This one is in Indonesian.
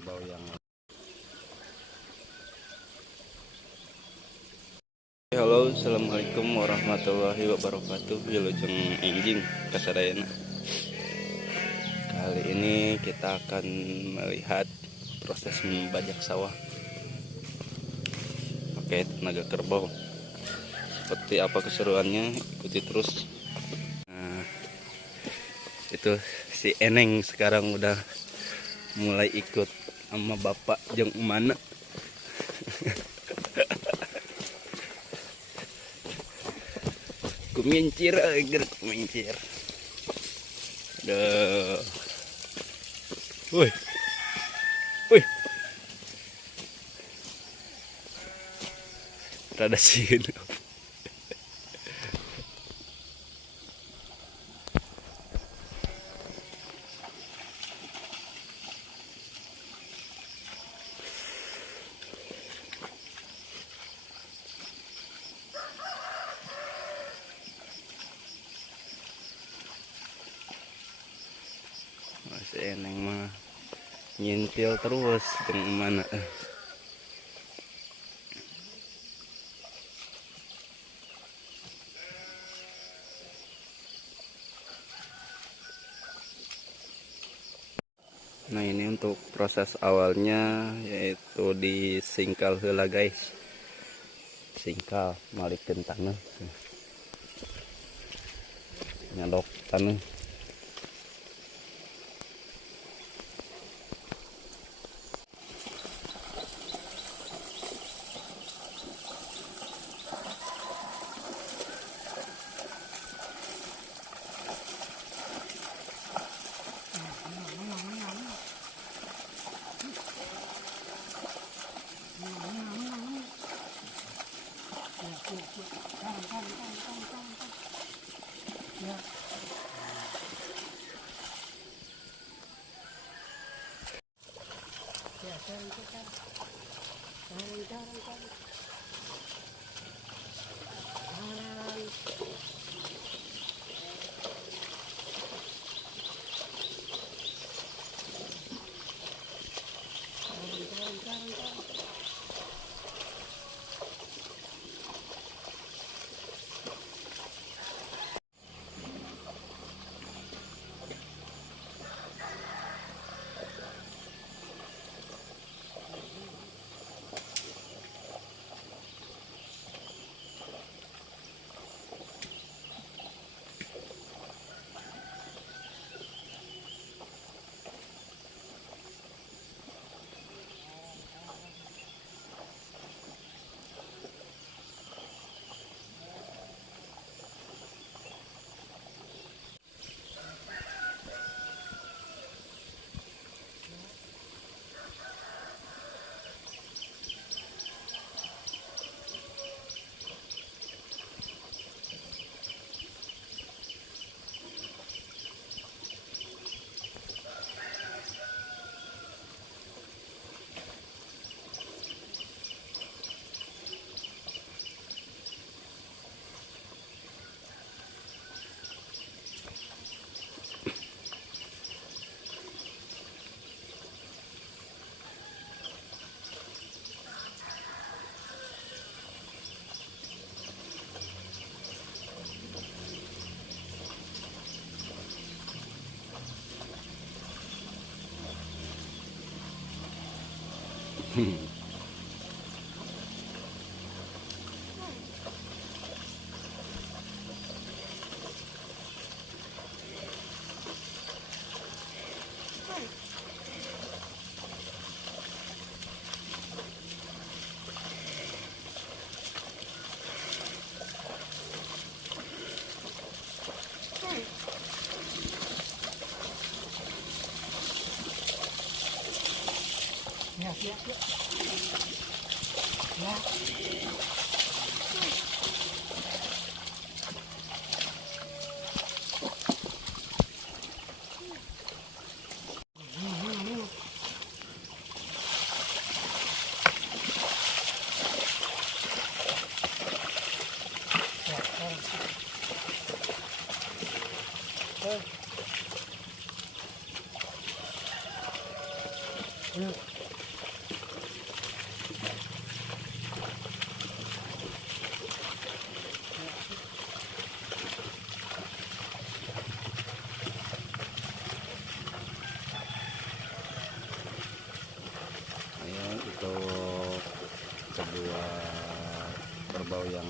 kerbau yang halo, assalamualaikum warahmatullahi wabarakatuh. Wilujeng enjing kasadayana. Kali ini kita akan melihat proses membajak sawah pakai tenaga kerbau. Seperti apa keseruannya, ikuti terus. Nah, itu si Eneng sekarang udah mulai ikut sama bapak jeung mana. Kumincir, kumincir. Duh. Woi. Woi. Rada sieun. Masih Eneng mah nyentil terus jeung mana. Nah, ini untuk proses awalnya yaitu disingkal heula guys. Singkal malikeun taneuh. Nyadok taneuh. Ya. Ya. kerbau yang